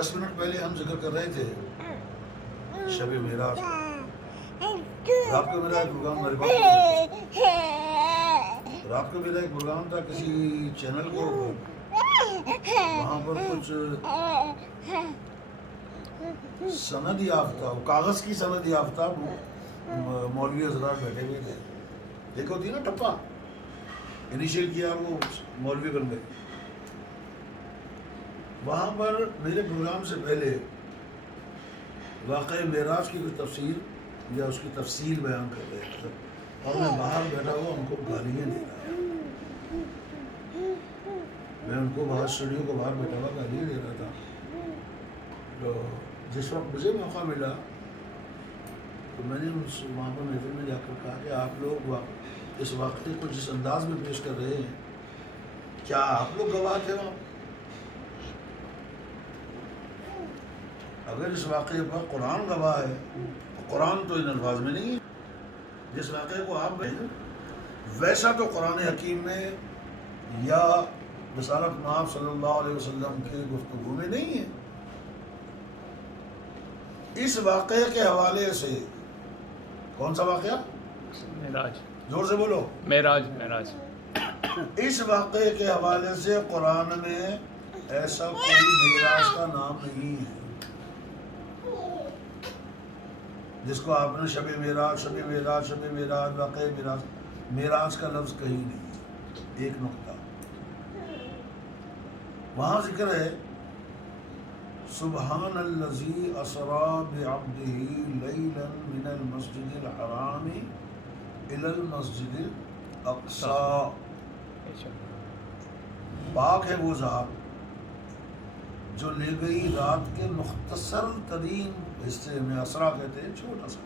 10 minute پہلے ہم ذکر کر رہے تھے شب معراج کا. رات کو میرا ایک پروگرام میرے پاس رات کو میرا ایک پروگرام تھا کسی چینل کے اوپر. وہاں پر کچھ سند یافتہ کاغذ کی سند یافتہ مولوی حضرات بیٹھے ہوئے تھے. ایک ہوتی ہے نا ٹپا, انیشیل کیا وہ مولوی بن گئے. وہاں پر میرے پروگرام سے پہلے واقعہ معراج کی کوئی تفسیر یا اس کی تفصیل بیان کر رہے تھے, اور میں باہر بیٹھا ہوا ان کو گالیاں دے رہا. میں ان کو باہر اسٹوڈیو کو باہر بیٹھا ہوا گالیاں دے رہا تھا. تو جس وقت مجھے موقع ملا تو میں نے وہاں پر محفل میں جا کر کہا کہ آپ لوگ اس واقعے کو جس انداز میں پیش کر رہے ہیں, کیا آپ لوگ گواہ تھے وہاں؟ اگر اس واقعے پر قرآن گواہ ہے تو قرآن تو ان الفاظ میں نہیں ہے. جس واقعے کو آپ بیان ویسا تو قرآن حکیم میں یا رسالت مآب صلی اللہ علیہ وسلم کے گفتگو میں نہیں ہے. اس واقعے کے حوالے سے, کون سا واقعہ؟ معراج. زور سے بولو. معراج. اس واقعے کے حوالے سے قرآن میں ایسا کوئی معراج کا نام نہیں ہے. جس کو آپ نے شب معراج واقعہ معراج کا لفظ کہیں نہیں. ایک نقطہ وہاں ذکر ہے, سبحان الذی اسری بعبدہ لیلا من المسجد الحرام الی المسجد الاقصی. پاک ہے وہ ذات جو لے گئی رات کے مختصر ترین حصے میں, اسرا کہتے ہیں چھوٹا سا,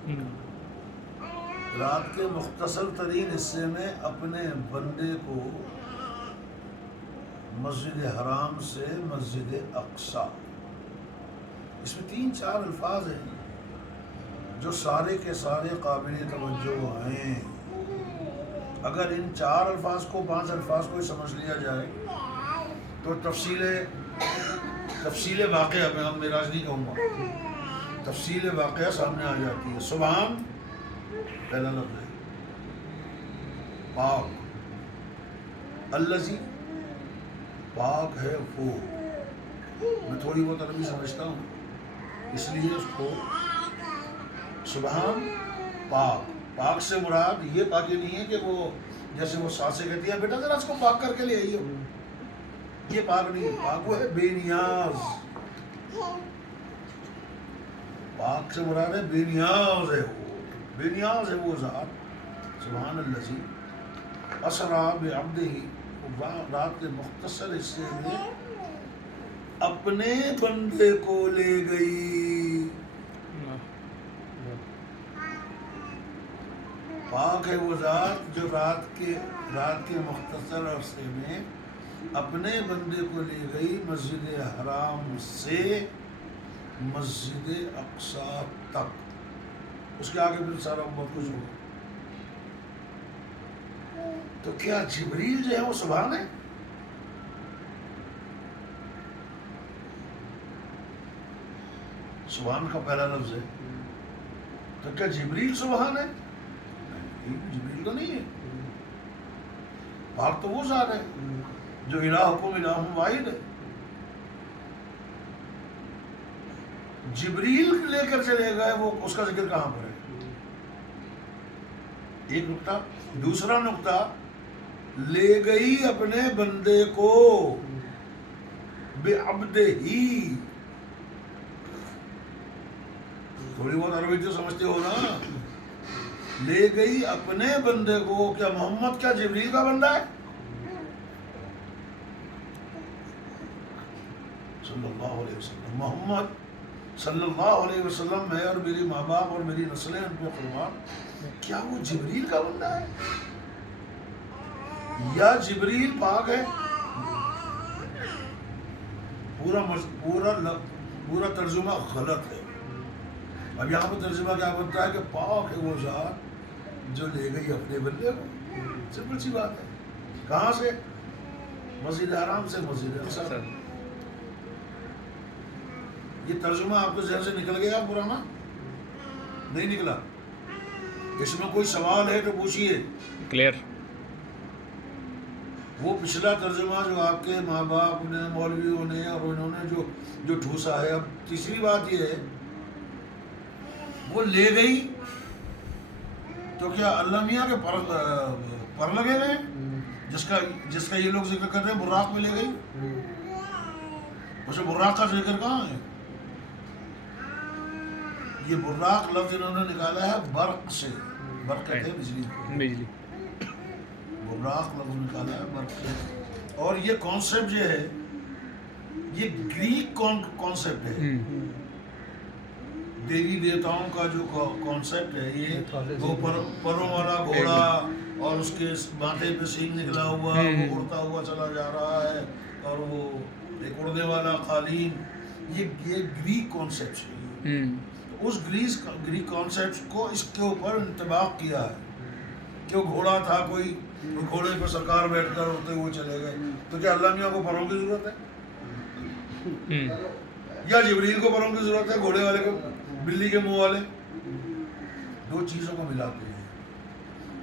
رات کے مختصر ترین حصے میں اپنے بندے کو مسجد حرام سے مسجد اقصی. اس میں 3-4 الفاظ ہیں جو سارے کے سارے قابل توجہ ہیں. اگر ان 4 الفاظ کو 5 الفاظ کو سمجھ لیا جائے تو تفصیل واقعہ, میں اب معراج نہیں کہوں گا, تفصیل واقعہ سامنے آ جاتی ہے. سبحان پہلا لفظ ہے, پاک, الذی پاک ہے وہ. میں تھوڑی بہت عربی سمجھتا ہوں اس لیے اس کو سبحان پاک سے مراد یہ پاکی نہیں ہے کہ وہ جیسے وہ سانسیں کہتی ہیں بیٹا ذرا اس کو پاک کر کے لے آئیے, یہ پاک نہیں. پاک وہ ہے بے نیاز. پاک سے مراد ہے بے نیاز ہے وہ, بے نیاز ہے وہ ذات. سبحان الذی اسری بعبدہ, رات کے مختصر حصے میں اپنے بندے کو لے گئی. پاک ہے وہ ذات جو رات کے مختصر عرصے میں اپنے بندے کو لے گئی مسجد حرام سے مسجد اقصی تک. اس کے آگے پھر سارا بہت کچھ ہوا. تو کیا جبریل جو ہے وہ سبحان ہے؟ سبحان کا پہلا لفظ ہے, تو کیا جبریل سبحان ہے؟ جبریل تو نہیں ہے. پاک تو وہ ذات ہے جو الہکم الہ واحد ہے. جبریل لے کر چلے گئے, وہ اس کا ذکر کہاں پر ہے؟ ایک نقطہ. دوسرا نقطہ, لے گئی اپنے بندے کو بعبدہ ہی. تھوڑی بہت عربی تو سمجھتے ہو نا. لے گئی اپنے بندے کو. کیا محمد کیا جبریل کا بندہ ہے؟ صلی اللہ علیہ وسلم. محمد صلی اللہ علیہ وسلم, میں اور میری ماں باپ اور میری نسلیں ان پہ قربان, کیا وہ جبریل کا بندہ ہے یا جبریل پاک ہے؟ پورا ترجمہ غلط ہے. اب یہاں پر ترجمہ کیا بنتا ہے کہ پاک ہے وہ ذات جو لے گئی اپنے بندے کو. سمپل سی بات ہے. کہاں سے؟ مسجد حرام سے مسجد اقصی. یہ ترجمہ آپ کے ذہن سے نکل گیا پرانا؟ نہیں نکلا؟ اس میں کوئی سوال ہے تو پوچھیے. کلیئر. وہ پچھلا ترجمہ جو آپ کے ماں باپ نے، مولویوں نے، اور انہوں نے جو ٹھوسا ہے. اب تیسری بات یہ ہے وہ لے گئی تو کیا اللہ میاں کے پر لگے گئے جس کا یہ لوگ ذکر کر رہے ہیں براق میں لے گئی؟ ویسے براق کا ذکر کہاں ہے؟ یہ براق لفظ انہوں نے نکالا ہے برق سے. برق کہتے ہیں بجلی. براق لفظ نکالا ہے برق سے. اور یہ کانسیپٹ جو ہے یہ گریک کانسیپٹ ہے. دیوی دیوتاؤں کا جو کانسیپٹ ہے یہ وہ پروں والا گھوڑا اور اس کے ماتھے پہ سینگ نکلا ہوا، وہ اڑتا ہوا چلا جا رہا ہے، اور وہ ایک اڑنے والا قالین، یہ گریک کانسیپٹ ہے. اس گریک کانسیپٹ کو اس کے اوپر انطباق کیا ہے کہ وہ گھوڑا تھا، کوئی گھوڑے پہ سرکار بیٹھ کر اڑتے ہوئے چلے گئے. تو کیا اللہ میاں کو پروں کی ضرورت ہے؟ یا جبریل کو پروں کی ضرورت ہے؟ گھوڑے والے کو، بلی کے منہ والے؟ دو چیزوں کو ملاتے ہیں.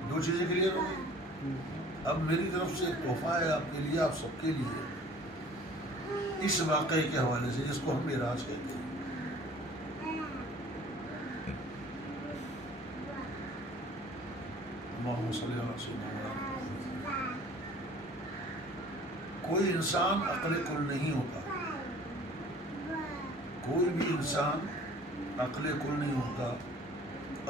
دو چیزیں کلیئر ہو گئی. اب میری طرف سے ایک تحفہ ہے آپ کے لیے، آپ سب کے لیے، اس واقعے کے حوالے سے جس کو ہم معراج کہتے ہیں. اللہم صلی اللہ علیہ وسلم. کوئی انسان عقل کل نہیں ہوتا. کوئی بھی انسان عقل کل نہیں ہوتا.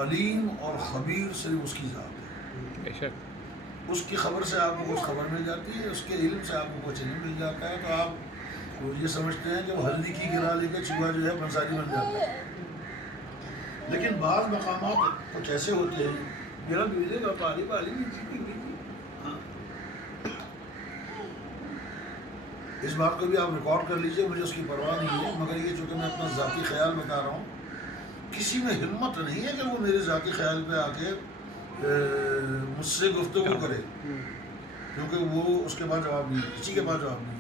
علیم اور خبیر صرف اس کی ذات ہے. بے شک. اس کی خبر سے آپ کو کچھ خبر مل جاتی ہے، اس کے علم سے آپ کو کچھ علم مل جاتا ہے. تو آپ یہ سمجھتے ہیں کہ وہ ہلدی کی گرا لے کے چوہا جو ہے پنساری بن جاتا ہے. لیکن بعض مقامات کچھ ایسے ہوتے ہیں، میرا بیوے کا پالی اس بات کو بھی آپ ریکارڈ کر لیجئے، مجھے اس کی پرواہ نہیں ہے، مگر یہ چونکہ میں اپنا ذاتی خیال بتا رہا ہوں، کسی میں ہمت نہیں ہے کہ وہ میرے ذاتی خیال پہ آ کے مجھ سے گفتگو کرے، کیونکہ وہ اس کے بعد جواب نہیں، کسی کے پاس جواب نہیں.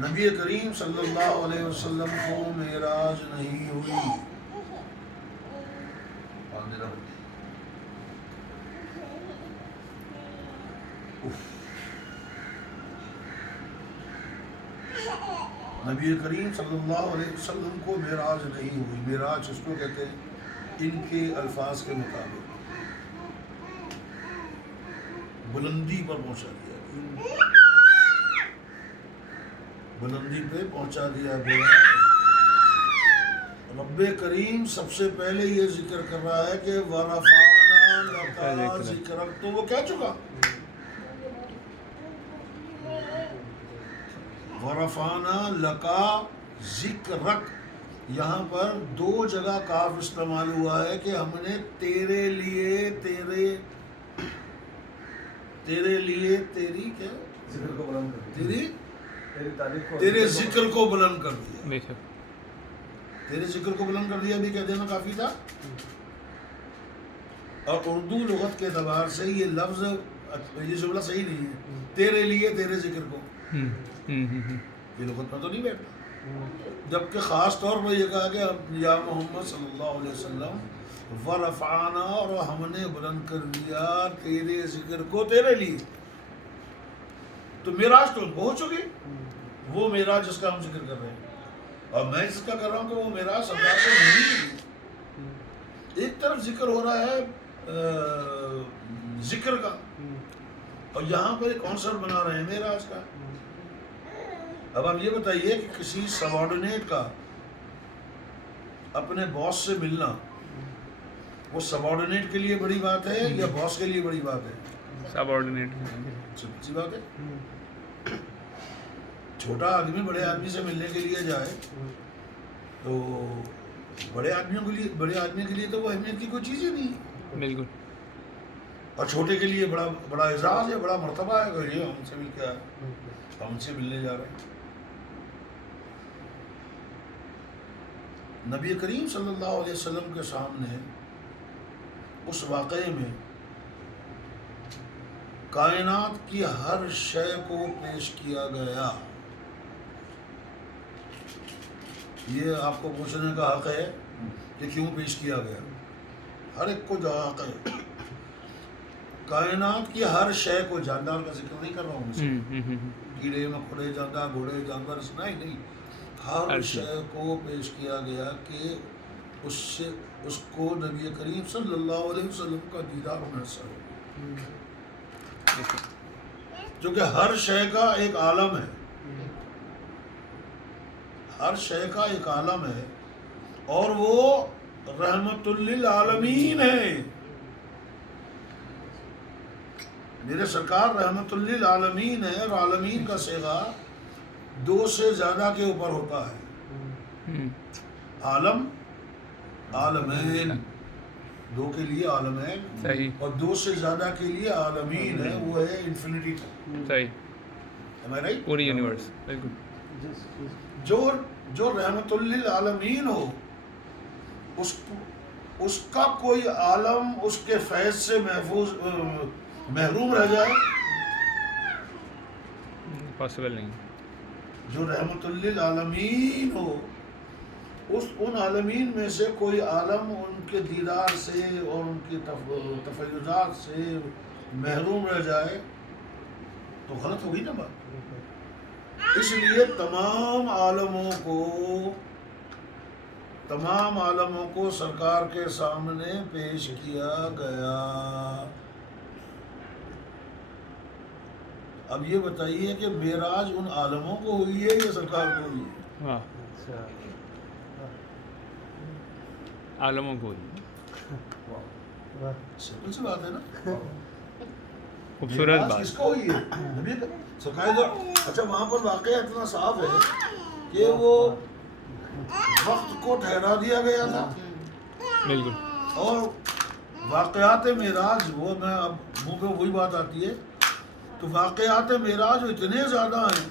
نبی کریم صلی اللہ علیہ وسلم کو معراج نہیں ہوئی. نبی کریم صلی اللہ علیہ وسلم کو معراج نہیں ہوئی. معراج اس کو کہتے ہیں ان کے الفاظ کے مطابق بلندی پر پہنچا دیا گیا. بلندی پہ پہنچا دیا گیا. رب کریم سب سے پہلے یہ ذکر کر رہا ہے کہ وَرَفَعْنَا لَكَ ذِكْرَكَ، تو وہ کہہ چکا. وَرَفَعْنَا لَكَ ذِكْرَكَ، یہاں پر دو جگہ کاف استعمال ہوا ہے کہ ہم نے تیرے لیے تیری کیا ذکر کو بلند کر دیا، تیرے ذکر کو بلند کر دیا. تیرے ذکر کو بلند کر دیا بھی کہہ دینا کافی تھا. اور اردو لغت کے اعتبار سے یہ لفظ، یہ جملہ صحیح نہیں ہے. تیرے لیے تیرے ذکر کو، یہ لغت میں تو نہیں بیٹھتا. جبکہ خاص طور پر یہ کہا کہ یا محمد صلی اللہ علیہ وسلم وَرَفَعْنَا، اور ہم نے بلند کر دیا تیرے ذکر کو تیرے لیے. تو معراج تو ہو چکی، وہ معراج جس کا ہم ذکر کر رہے ہیں. اور میں اس کا کر رہا ہوں کہ وہ معراج سرکار کو نہیں. ایک طرف ذکر ہو رہا ہے ذکر کا، اور یہاں پر ایک کانسرٹ بنا رہے ہیں معراج کا. اب آپ یہ بتائیے کہ کسی سبارڈینیٹ کا اپنے باس سے ملنا، وہ سبارڈینیٹ کے لیے بڑی بات ہے یا باس کے لیے بڑی بات ہے؟ سبارڈینیٹ. سچی بات ہے. چھوٹا آدمی بڑے آدمی سے ملنے کے لیے جائے تو بڑے آدمی کے لیے تو وہ اہمیت کی کوئی چیز ہی نہیں ہے. بالکل. اور چھوٹے کے لیے بڑا اعزاز ہے، بڑا مرتبہ ہے کہ یہ ہم سے مل کے آئے، ہم سے ملنے جا رہے ہیں. نبی کریم صلی اللہ علیہ وسلم کے سامنے اس واقعے میں کائنات کی ہر شے کو پیش کیا گیا. یہ آپ کو پوچھنے کا حق ہے کہ کیوں پیش کیا گیا. ہر ایک کو جو حق ہے. کائنات کی ہر شے کو، جاندار کا ذکر نہیں کر رہا ہوں، کیڑے مکوڑے، جاندار، گھوڑے، جانور، نہیں، ہر شے کو پیش کیا گیا کہ اس کو نبی کریم صلی اللہ علیہ وسلم کا دیدار میسر ہو. جو کہ ہر شے کا ایک عالم ہے، ہر شے کا ایک عالم ہے، اور وہ رحمت للعالمین ہے. میرے سرکار رحمت للعالمین ہے، اور عالمین کا صیغہ 2 سے زیادہ کے اوپر ہوتا ہے. عالم، عالمین، 2 کے لیے عالمین، اور 2 سے زیادہ کے لیے عالمین ہے، وہ ہے انفینٹی تک. صحیح، am I right؟ پوری یونیورس. بالکل. جو رحمت للعالمین ہو، اس کا کوئی عالم اس کے فیض سے محروم رہ جائے؟ پاسبل نہیں. جو رحمت للعالمین ہو، ان عالمین میں سے کوئی عالم ان کے دیدار سے اور ان کی تفیضات سے محروم رہ جائے تو غلط ہوگی نا بات. اس لیے تمام عالموں کو سرکار کے سامنے پیش کیا گیا. اب یہ بتائیے کہ معراج ان عالموں کو ہوئی ہے یا سرکار کو ہوئی ہے؟ عالموں کو ہوئی. سمپل سی بات ہے نا. خوبصورت بات. کس کو ہوئی ہے؟ سرکار. اچھا، وہاں پر واقعہ اتنا صاف ہے کہ وہ وقت کو ٹھہرا دیا گیا تھا. بالکل. اور واقعات معراج، وہ میں اب منہ پہ وہی بات آتی ہے، تو واقعات معراج اتنے زیادہ ہیں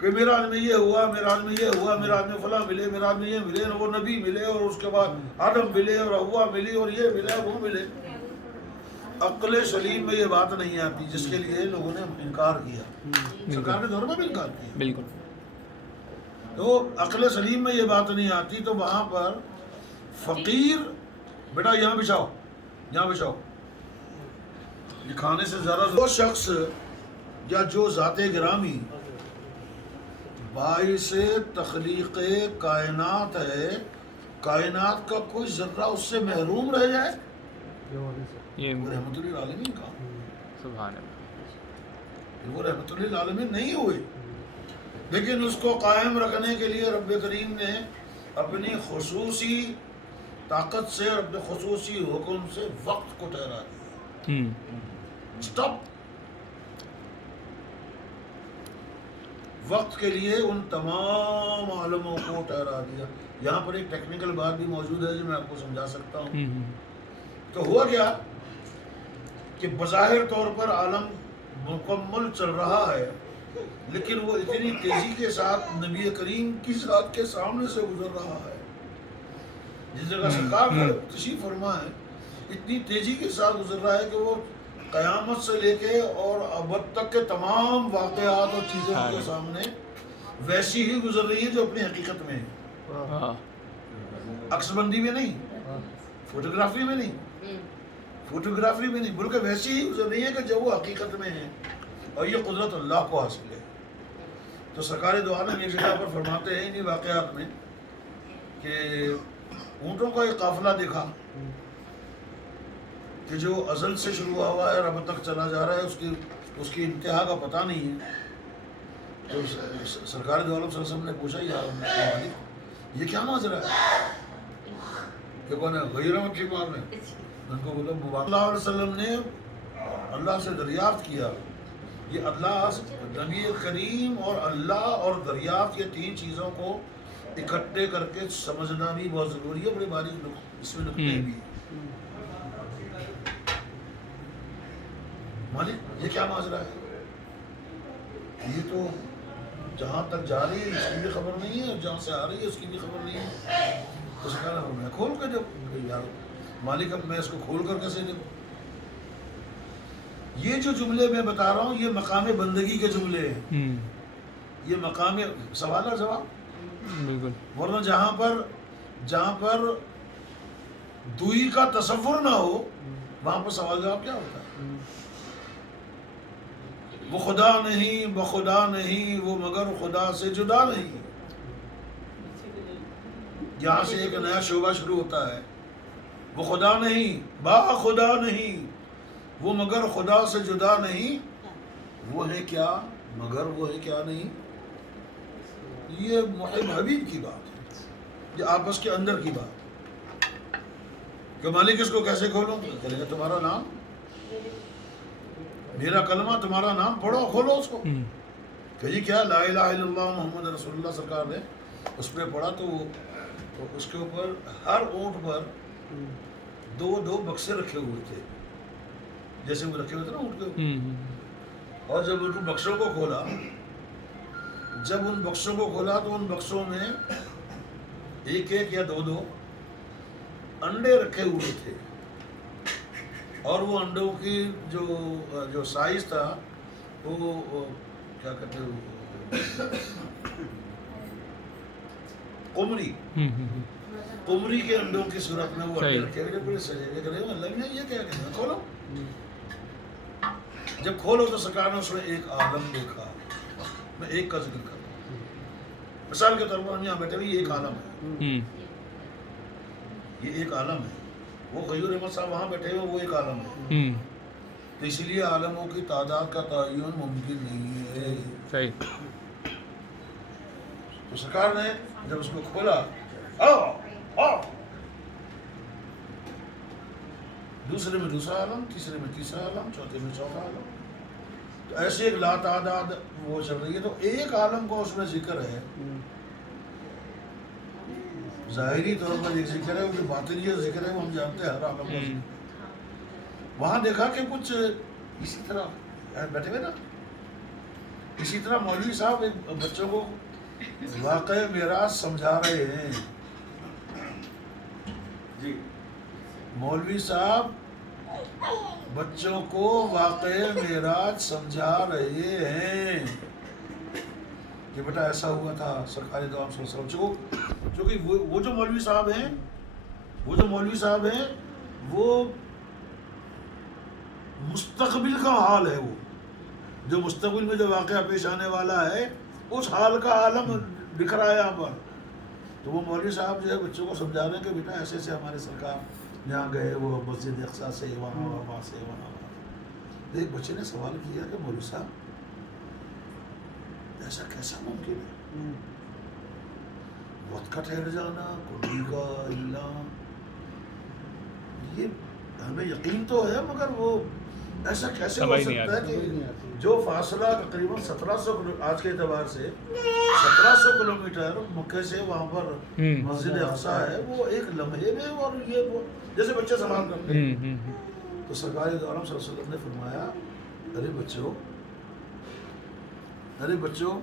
کہ معراج میں یہ ہوا، معراج میں یہ ہوا، معراج میں فلاں ملے، معراج میں یہ ملے، وہ نبی ملے، اور اس کے بعد آدم ملے، اور ہوا ملی، اور یہ ملا، وہ ملے. عقل سلیم میں یہ بات نہیں آتی، جس کے لیے لوگوں نے انکار کیا. سرکار کے دور میں بھی انکار کیا. بالکل. تو عقل سلیم میں یہ بات نہیں آتی. تو وہاں پر فقیر، بیٹا یہاں بچھاؤ، یہاں بچھاؤ، یہ کھانے سے زیادہ جو شخص یا جو ذات گرامی باعث تخلیق کائنات ہے، کائنات کا کوئی ذرہ اس سے محروم رہ جائے، وہ رحمت للعالمین کا. سبحان اللہ. وہ رحمت للعالمین نہیں ہوئے، لیکن اس کو قائم رکھنے کے لیے رب کریم نے اپنی خصوصی طاقت سے، اپنے خصوصی حکم سے وقت کو ٹھہرا دیا. اسٹاپ. وقت کے لیے ان تمام عالموں کو ٹھہرا دیا. یہاں پر ایک ٹیکنیکل بات بھی موجود ہے جو میں آپ کو سمجھا سکتا ہوں. تو ہوا کیا کہ بظاہر طور پر عالم مکمل چل رہا ہے، لیکن وہ اتنی تیزی کے ساتھ نبی کریم کی ذات کے سامنے سے گزر رہا ہے. جس جگہ سرکار تشریف فرما ہے، اتنی تیزی کے ساتھ گزر رہا ہے کہ وہ قیامت سے لے کے اور ابد تک کے تمام واقعات اور چیزیں ان کے سامنے ویسی ہی گزر رہی ہے جو اپنی حقیقت میں ہے. عکس بندی میں نہیں، فوٹوگرافی میں نہیں، بلکہ ویسی ہی گزر رہی ہے کہ جو وہ حقیقت میں ہے. اور یہ قدرت اللہ کو حاصل ہے. تو سرکار دو عالم ایک جگہ پر فرماتے ہیں انہی واقعات میں کہ اونٹوں کا ایک قافلہ دیکھا کہ جو ازل سے شروع ہوا ہے اور اب تک چلا جا رہا ہے، اس کی انتہا کا پتہ نہیں ہے. تو سرکار دو عالم صلی اللہ علیہ وسلم نے پوچھا یہ کیا ماجرا ہے؟ کہ کون ہے؟ غیرہ مکھی مارنے. ان کو بولا صلی اللہ علیہ وسلم نے اللہ سے دریافت کیا. یہ اللہ، نبی کریم اور اللہ اور دریافت، یہ 3 چیزوں کو اکٹھے کر کے سمجھنا بھی بہت ضروری ہے. بڑے باریک اس میں نکتے بھی. مالک یہ کیا ماجرا ہے؟ یہ تو جہاں تک جا رہی ہے اس کی بھی خبر نہیں ہے، اور جہاں سے آ رہی ہے اس کی بھی خبر نہیں ہے. تو اس کا میں کھول کے جب یار مالک اب میں اس کو کھول کر کیسے دوں؟ یہ جو جملے میں بتا رہا ہوں یہ مقام بندگی کے جملے ہیں، یہ مقام سوال اور جواب. بالکل. ورنہ جہاں پر دوئی کا تصور نہ ہو وہاں پر سوال جواب کیا ہوتا ہے؟ وہ خدا نہیں، بخدا نہیں، وہ مگر خدا سے جدا نہیں. یہاں سے ایک نیا شعبہ شروع ہوتا ہے. وہ خدا نہیں، با خدا نہیں، وہ مگر خدا سے جدا نہیں. وہ ہے کیا مگر وہ ہے کیا نہیں؟ یہ محب حبیب کی بات ہے، یہ آپس کے اندر کی بات ہے کہ مالک اس کو کیسے کھولوں؟ کہے گا تمہارا نام، میرا کلمہ تمہارا نام پڑھو، کھولو اس کو. کہ یہ کیا لا الہ الا اللہ محمد رسول اللہ سرکار نے اس پہ پڑھا تو اس کے اوپر ہر اونٹ پر دو بکسے رکھے ہوئے تھے، جیسے وہ رکھے ہوئے تھے نا اونٹ کے اوپر. اور جب ان بکسوں کو کھولا، تو ان بکسوں میں ایک یا دو انڈے رکھے ہوئے تھے. اور وہ انڈوں کی جو سائز تھا وہ کیا کہتے ہیں، قمری کے انڈوں کی صورت میں وہ انڈے رکھے ہوئے پورے سجے ہوئے. کرے اللہ نے یہ کیا کہتے ہیں، کھولو. جب کھولو تو سرکار نے اس میں ایک عالم دیکھا. میں ایک کا ذکر کرتا ہوں مثال کے طور پر. ہم یہاں بیٹھے ہوئے، یہ ایک عالم ہے، یہ ایک عالم ہے. وہ غیور احمد صاحب وہاں بیٹھے ہوئے، وہ ایک عالم ہے. تو اسی لیے عالموں کی تعداد کا تعین ممکن نہیں ہے. صحیح. تو سرکار نے جب اس کو کھولا، دوسرے میں دوسرا عالم، تیسرے میں تیسرا عالم، چوتھے میں چوتھا عالم. تو ایسے ایک لا تعداد وہ چل رہی ہے. تو ایک عالم کو اس میں ذکر ہے، ظاہری طور پر ایک ذکر ہے، جو باطنی ذکر ہے وہ ہم جانتے ہیں ہر عالم کا ذکر. وہاں دیکھا کہ کچھ اسی طرح بیٹھے ہوئے نا، اسی طرح مولوی صاحب ایک بچوں کو واقع معراج سمجھا رہے ہیں. جی مولوی صاحب بچوں کو واقع معراج سمجھا رہے ہیں کہ بیٹا ایسا ہوا تھا. سرکار دو عالم صلی اللہ علیہ وسلم چونکہ وہ جو مولوی صاحب ہیں وہ مستقبل کا حال ہے. وہ جو مستقبل میں جو واقعہ پیش آنے والا ہے اس حال کا عالم دکھ رہا ہے یہاں پر. تو وہ مولوی صاحب جو ہے بچوں کو سمجھا رہے ہیں کہ بیٹا ایسے ایسے ہمارے سرکار یہاں گئے، وہ مسجد اقصیٰ سے وہاں سے وہاں. ایک بچے نے سوال کیا کہ مولوی صاحب ایسا کیسا ممکن ہے؟ وقت کا ٹھہر جانا، کلی کا ہلنا، یہ ہمیں یقین تو ہے مگر وہ ایسا کیسے ہو سکتا ہے کہ جو فاصلہ تقریباً 1700 آج کے اعتبار سے 1700 کلومیٹر مکے سے وہاں پر مسجد اقصیٰ ہے، وہ ایک لمحے میں. اور یہ وہ جیسے بچے سوال کرتے ہیں. تو سرکار دو عالم صلی اللہ علیہ وسلم نے فرمایا ارے بچوں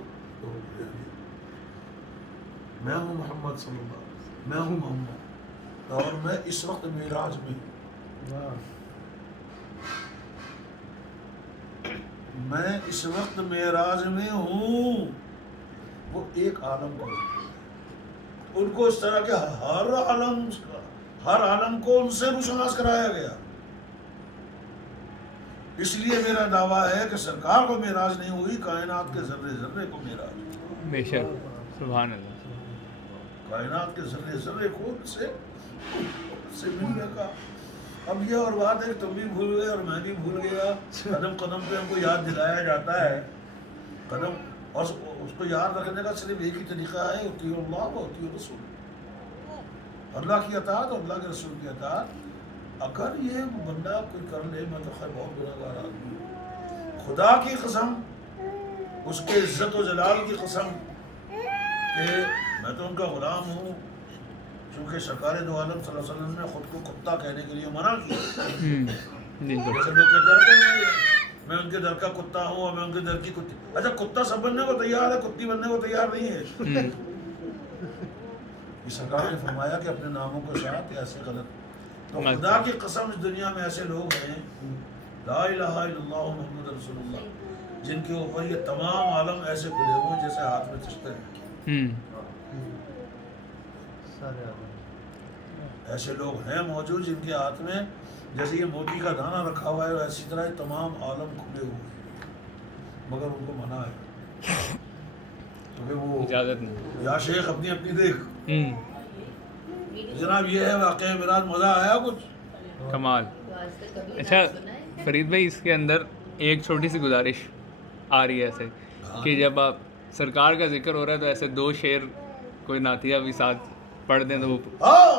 میں ہوں محمد صلی اللہ علیہ وسلم، میں ہوں محمد، اور میں اس وقت معراج میں ہوں. میں اس وقت معراج میں ہوں. وہ ایک عالم کو ان کو اس طرح کے ہر عالم کو ان سے روشناس کرایا گیا. اس لیے میرا دعویٰ ہے کہ سرکار کو معراج نہیں ہوئی، کائنات کے ذرے ذرے کو معراج. بے شک. سبحان اللہ. کائنات کے ذرے ذرے کو سے ملنے کا. اب یہ اور بات ہے کہ تم بھی بھول گئے اور میں بھی بھول گیا. قدم قدم پہ ہم کو یاد دلایا جاتا ہے قدم، اور اس کو یاد رکھنے کا صرف ایک ہی طریقہ ہے، اطیعوا اللہ و اطیعوا الرسول. اللہ کی اطاعت اور اللہ کے رسول کی اطاعت. اگر یہ بندہ کوئی کر لے، میں تو خیر بہت گنہگار آدمی ہوں، خدا کی قسم، اس کے عزت و جلال کی قسم کہ میں تو ان کا غلام ہوں. چونکہ سرکار دو عالم صلی اللہ علیہ وسلم نے خود کو کتا کہنے کے لیے منع کیا. جیسے لوگ کہتے ہیں میں ان کے در کا کتا ہوں اور میں ان کے در کی کتی. اچھا کتا سب بننے کو تیار ہے، کتی بننے کو تیار نہیں ہے. یہ سرکار نے فرمایا کہ اپنے ناموں کے ساتھ ایسے غلط. تو خدا کی قسم اس دنیا میں ایسے لوگ ہیں لا الہ الا اللہ محمد رسول اللہ، جن کے اوپر یہ تمام عالم ایسے کھڑے ہوں جیسے ہاتھ میں چشتے ہیں. ایسے لوگ ہیں موجود جن کے ہاتھ میں جیسے یہ موتی کا دانہ رکھا ہوا ہے، اسی طرح یہ تمام عالم کھلے ہوئے ہیں، مگر ان کو منع ہے. تو پھر وہ اجازت نہیں. یا شیخ اپنی اپنی دیکھ. جناب یہ ہے واقعہ میراث. مزہ آیا کچھ؟ کمال. اچھا فرید بھائی، اس کے اندر ایک چھوٹی سی گزارش آ رہی ہے ایسے کہ جب آپ سرکار کا ذکر ہو رہا ہے تو ایسے 2 شعر کوئی نعتیہ بھی ساتھ پڑھ دیں تو وہ ہاں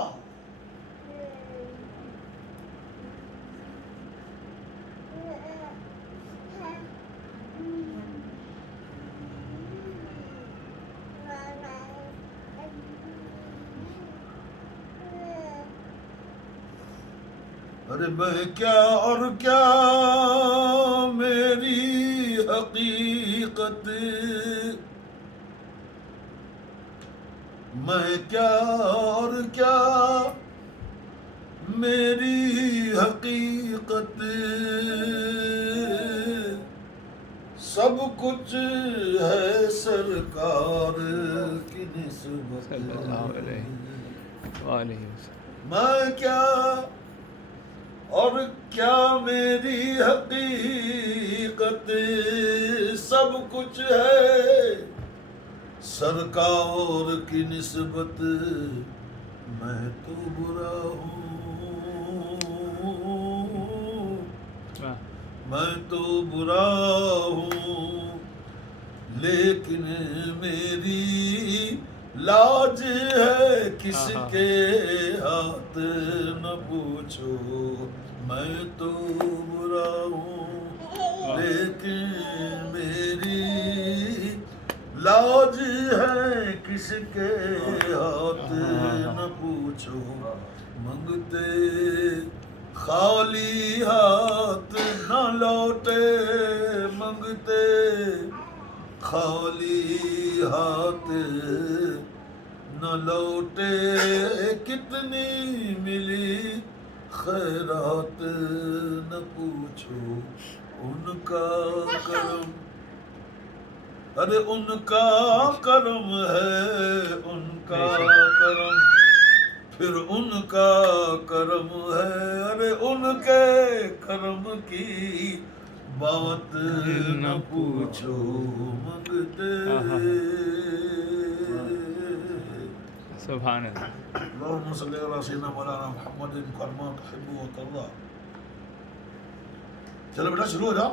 ارے میں کیا اور کیا میری حقیقت، میں کیا اور کیا میری حقیقت، سب کچھ ہے سرکار کی نسبت. صلی اللہ علیہ وآلہ وسلم. میں کیا اور کیا میری حقیقت، سب کچھ ہے سرکار کی نسبت. میں تو برا ہوں، میں تو برا ہوں، لیکن میری لاج ہے کس کے ہاتھ نہ پوچھو. میں تو برا ہوں لیکن میری لاج ہے کس کے ہاتھ نہ پوچھو. منگتے خالی ہاتھ نہ لوٹے، منگتے خالی ہاتھ نہ لوٹے، کتنی ملی خیرات نہ پوچھو. ان کا کرم، ارے ان کا کرم ہے، ان کا کرم، پھر ان کا کرم ہے، ارے ان کے کرم کی بات نہ پوچھو. منگتے سبحان اللہ. اللهم صل على سيدنا مولانا محمد كما تحب وترضى. چلو بیٹا شروع ہو جاؤ.